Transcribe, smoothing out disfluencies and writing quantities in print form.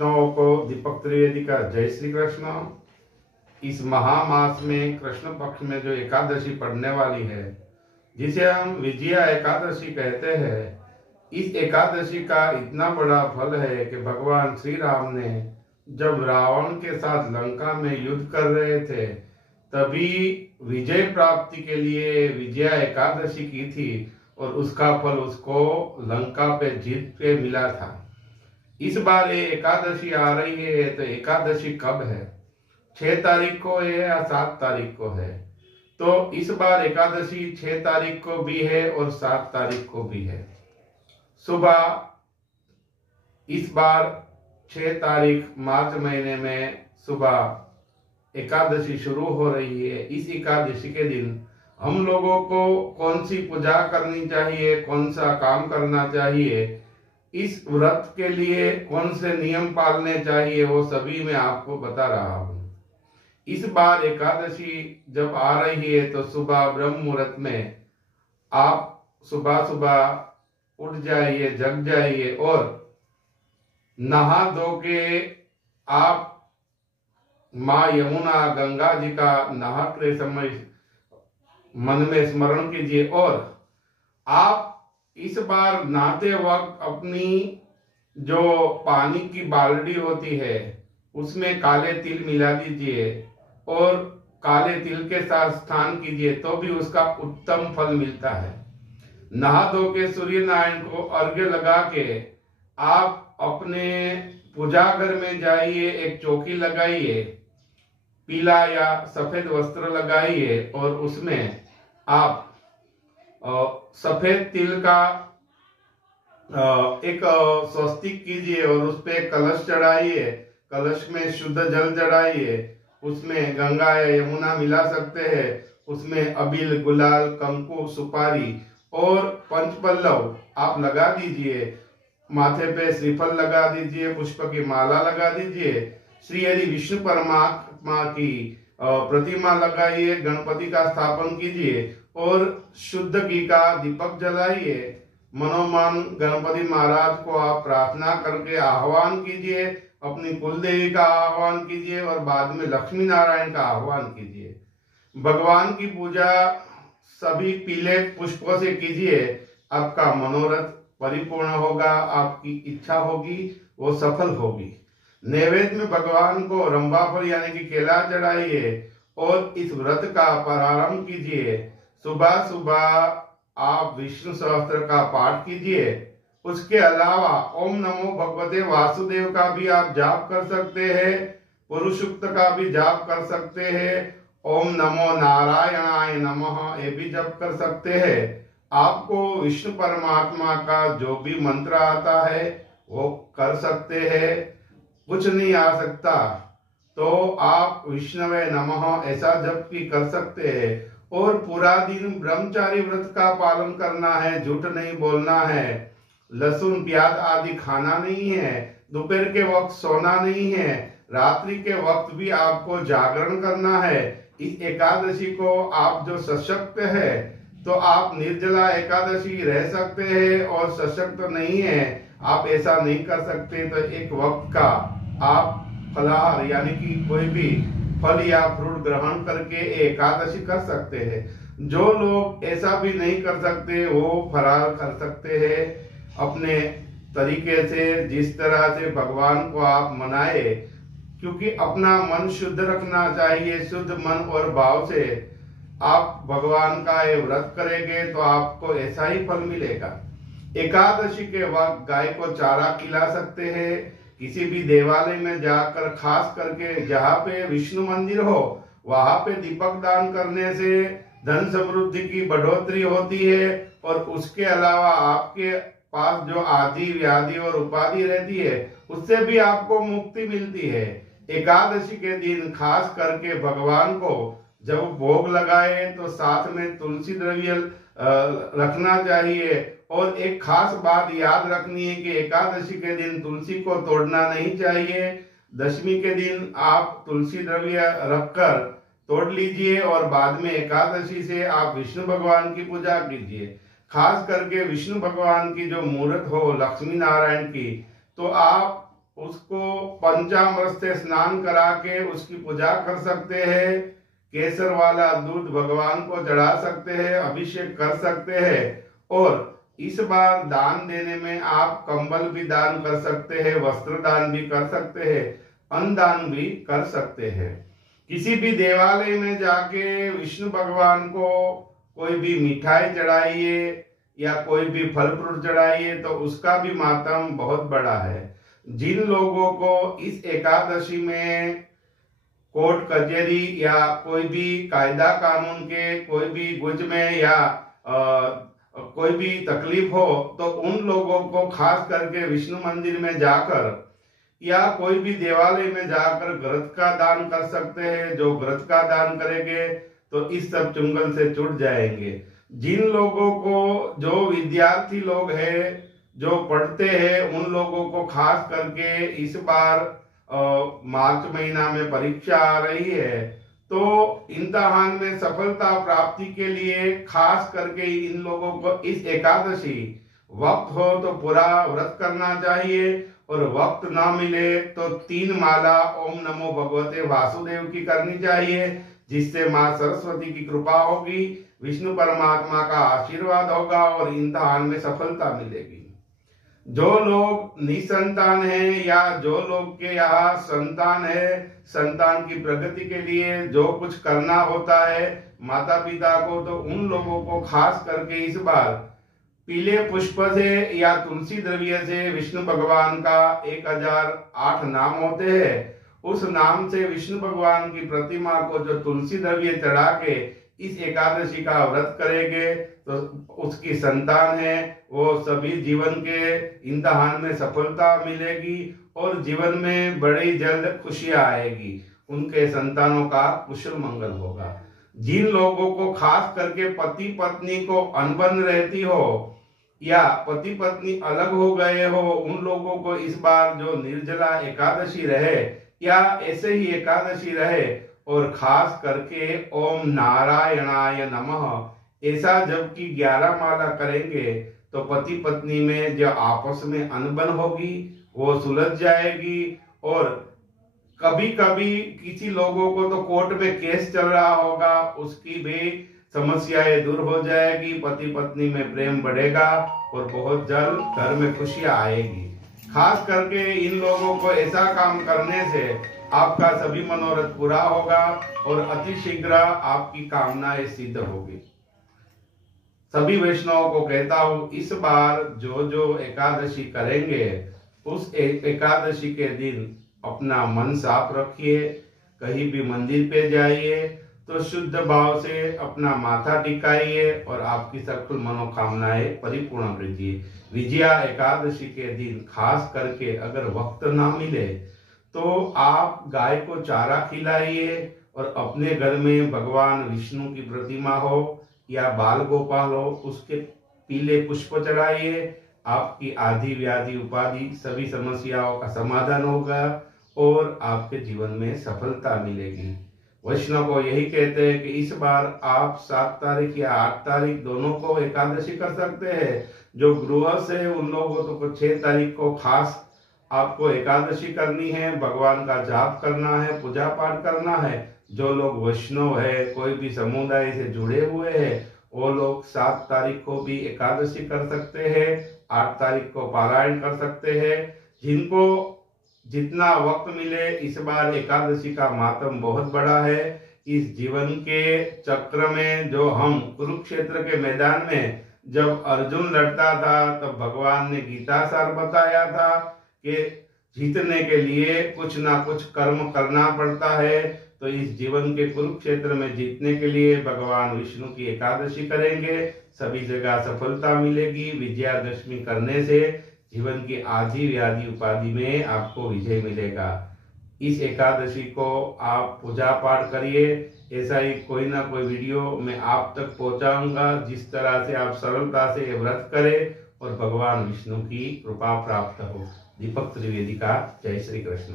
वैष्णवों को दीपक त्रिवेदी का जय श्री कृष्ण। इस महामास में कृष्ण पक्ष में जो एकादशी पड़ने वाली है, जिसे हम विजया एकादशी कहते हैं, इस एकादशी का इतना बड़ा फल है कि भगवान श्री राम ने जब रावण के साथ लंका में युद्ध कर रहे थे, तभी विजय प्राप्ति के लिए विजया एकादशी की थी और उसका फल उसको लंका पे जीत पे मिला था। इस बार ये एकादशी आ रही है, तो एकादशी कब है? 6 तारीख को है या 7 तारीख को है? तो इस बार एकादशी 6 तारीख को भी है और 7 तारीख को भी है। सुबह इस बार 6 तारीख मार्च महीने में सुबह एकादशी शुरू हो रही है। इस एकादशी के दिन हम लोगों को कौन सी पूजा करनी चाहिए, कौन सा काम करना चाहिए, इस व्रत के लिए कौन से नियम पालने चाहिए, वो सभी मैं आपको बता रहा हूँ। इस बार एकादशी जब आ रही है तो सुबह ब्रह्म मुहूर्त में आप सुबह सुबह उठ जाइए, जग जाइए और नहा धो के आप माँ यमुना गंगा जी का नहाते समय मन में स्मरण कीजिए और आप इस बार नहाते वक्त अपनी जो पानी की बाल्टी होती है उसमें काले तिल मिला दीजिए और काले तिल के साथ स्नान कीजिए, तो भी उसका उत्तम फल मिलता है। नहा धो के सूर्य नारायण को अर्घ्य लगा के आप अपने पूजा घर में जाइए, एक चौकी लगाइए, पीला या सफेद वस्त्र लगाइए और उसमें आप सफेद तिल का एक स्वस्तिक कीजिए और उस पे कलश चढ़ाइए। कलश में शुद्ध जल चढ़ाइए, उसमें गंगा या यमुना मिला सकते हैं, उसमें अबील, गुलाल, कंकु, सुपारी और पंचपल्लव आप लगा दीजिए। माथे पे श्रीफल लगा दीजिए, पुष्प की माला लगा दीजिए, श्री हरि विष्णु परमात्मा की प्रतिमा लगाइए, गणपति का स्थापन कीजिए और शुद्ध घी का दीपक जलाइए। मनोमन गणपति महाराज को आप प्रार्थना करके आह्वान कीजिए, अपनी कुल देवी का आह्वान कीजिए और बाद में लक्ष्मी नारायण का आह्वान कीजिए। भगवान की पूजा सभी पीले पुष्पों से कीजिए, आपका मनोरथ परिपूर्ण होगा, आपकी इच्छा होगी वो सफल होगी। नैवेद्य में भगवान को रंभाफल यानी कि केला चढ़ाइए और इस व्रत का प्रारंभ कीजिए। सुबह सुबह आप विष्णु सहस्त्र का पाठ कीजिए। उसके अलावा ओम नमो भगवते वासुदेव का भी आप जाप कर सकते हैं, पुरुष सूक्त का भी जाप कर सकते हैं, ओम नमो नारायणाय नमः ये भी जप कर सकते हैं। आपको विष्णु परमात्मा का जो भी मंत्र आता है वो कर सकते हैं। कुछ नहीं आ सकता तो आप विष्णवे नमः ऐसा जप भी कर सकते हैं और पूरा दिन ब्रह्मचारी व्रत का पालन करना है, झूठ नहीं बोलना है, लहसुन प्याज आदि खाना नहीं है, दोपहर के वक्त सोना नहीं है, रात्रि के वक्त भी आपको जागरण करना है। इस एकादशी को आप जो सशक्त है तो आप निर्जला एकादशी रह सकते हैं और सशक्त नहीं है आप ऐसा नहीं कर सकते तो एक वक्त का आप फलाहार यानी कि कोई भी फल या फ्रूट ग्रहण करके एकादशी कर सकते हैं। जो लोग ऐसा भी नहीं कर सकते वो फरार कर सकते हैं अपने तरीके से, जिस तरह से भगवान को आप मनाए, क्योंकि अपना मन शुद्ध रखना चाहिए। शुद्ध मन और भाव से आप भगवान का ये व्रत करेंगे तो आपको ऐसा ही फल मिलेगा। एकादशी के वक्त गाय को चारा खिला सकते हैं। किसी भी देवालय में जाकर, खास करके जहाँ पे विष्णु मंदिर हो वहां पे दीपक दान करने से धन समृद्धि की बढ़ोतरी होती है और उसके अलावा आपके पास जो आदि व्याधि और उपाधि रहती है उससे भी आपको मुक्ति मिलती है। एकादशी के दिन खास करके भगवान को जब भोग लगाए तो साथ में तुलसी द्रव्य रखना चाहिए और एक खास बात याद रखनी है कि एकादशी के दिन तुलसी को तोड़ना नहीं चाहिए। दशमी के दिन आप तुलसी द्रव्य रखकर तोड़ लीजिए और बाद में एकादशी से आप विष्णु भगवान की पूजा कीजिए। खास करके विष्णु भगवान की जो मूर्त हो लक्ष्मी नारायण की, तो आप उसको पंचामृत से स्नान करा के उसकी पूजा कर सकते हैं। केसर वाला दूध भगवान को चढ़ा सकते हैं, अभिषेक कर सकते हैं। और इस बार दान देने में आप कंबल भी दान कर सकते हैं, वस्त्र दान भी कर सकते हैं, अन्न दान भी कर सकते हैं। किसी भी देवालय में जाके विष्णु भगवान को कोई भी मिठाई चढ़ाइए या कोई भी फल फ्रूट चढ़ाइए तो उसका भी मातम बहुत बड़ा है। जिन लोगों को इस एकादशी में कोर्ट कचहरी या कोई भी कायदा कानून के कोई भी गुज में या कोई भी तकलीफ हो तो उन लोगों को खास करके विष्णु मंदिर में जाकर या कोई भी देवालय में जाकर घृत का दान कर सकते हैं। जो घृत का दान करेंगे तो इस सब चुंगल से छूट जाएंगे। जिन लोगों को, जो विद्यार्थी लोग हैं जो पढ़ते हैं, उन लोगों को खास करके इस बार मार्च महीना में परीक्षा आ रही है तो इम्तिहान में सफलता प्राप्ति के लिए खास करके इन लोगों को इस एकादशी वक्त हो तो पूरा व्रत करना चाहिए। और वक्त ना मिले तो 3 माला ओम नमो भगवते वासुदेव की करनी चाहिए, जिससे माँ सरस्वती की कृपा होगी, विष्णु परमात्मा का आशीर्वाद होगा और इम्तिहान में सफलता मिलेगी। जो लोग निसंतान हैं या जो लोग के यहाँ संतान है, संतान की प्रगति के लिए जो कुछ करना होता है माता पिता को, तो उन लोगों को खास करके इस बार पीले पुष्प से या तुलसी द्रव्य से विष्णु भगवान का 1008 नाम होते हैं, उस नाम से विष्णु भगवान की प्रतिमा को जो तुलसी द्रव्य चढ़ा के इस एकादशी का व्रत करेंगे तो उसकी संतान है वो सभी जीवन के इम्तिहान में सफलता मिलेगी और जीवन में बड़ी जल्द खुशियां आएगी, उनके संतानों का कुशल मंगल होगा। जिन लोगों को खास करके पति पत्नी को अनबन रहती हो या पति पत्नी अलग हो गए हो, उन लोगों को इस बार जो निर्जला एकादशी रहे या ऐसे ही एकादशी रहे और खास करके ओम नारायणाय नमः ऐसा जबकि 11 माला करेंगे तो पति पत्नी में जो आपस में अनबन होगी वो सुलझ जाएगी। और कभी कभी किसी लोगों को तो कोर्ट में केस चल रहा होगा, उसकी भी समस्याएं दूर हो जाएगी, पति पत्नी में प्रेम बढ़ेगा और बहुत जल्द घर में खुशियां आएगी। खास करके इन लोगों को ऐसा काम करने से आपका सभी मनोरथ पूरा होगा और अतिशीघ्र आपकी कामनाएं सिद्ध होगी। सभी वैष्णवों को कहता हूँ, इस बार जो जो एकादशी करेंगे उस एकादशी के दिन अपना मन साफ रखिए, कहीं भी मंदिर पे जाइए तो शुद्ध भाव से अपना माथा टिकाइए और आपकी सकल मनोकामनाएं परिपूर्ण कीजिए। विजया एकादशी के दिन खास करके अगर वक्त ना मिले तो आप गाय को चारा खिलाइए और अपने घर में भगवान विष्णु की प्रतिमा हो या बाल गोपाल हो, उसके पीले पुष्प चढ़ाइए। आपकी आदि व्याधि उपाधि सभी समस्याओं का समाधान होगा और आपके जीवन में सफलता मिलेगी। वैष्णव को यही कहते हैं कि इस बार आप 7 तारीख या 8 तारीख दोनों को एकादशी कर सकते हैं। जो गृहस्थ है उन लोगों को 6 तारीख को खास आपको एकादशी करनी है, भगवान का जाप करना है, पूजा पाठ करना है। जो लोग वैष्णव है, कोई भी समुदाय से जुड़े हुए हैं, वो लोग 7 तारीख को भी एकादशी कर सकते हैं, 8 तारीख को पारायण कर सकते हैं। जिनको जितना वक्त मिले, इस बार एकादशी का मातम बहुत बड़ा है। इस जीवन के चक्र में जो हम कुरुक्षेत्र के मैदान में जब अर्जुन लड़ता था तब भगवान ने गीता सार बताया था कि जीतने के लिए कुछ ना कुछ कर्म करना पड़ता है। तो इस जीवन के कुरुक्षेत्र में जीतने के लिए भगवान विष्णु की एकादशी करेंगे, सभी जगह सफलता मिलेगी। विजयादशमी करने से जीवन की आदि व्याधि उपाधि में आपको विजय मिलेगा। इस एकादशी को आप पूजा पाठ करिए। ऐसा ही कोई ना कोई वीडियो मैं आप तक पहुंचाऊंगा जिस तरह से आप सरलता से व्रत करें और भगवान विष्णु की कृपा प्राप्त हो। दीपक त्रिवेदी का जय श्री कृष्ण।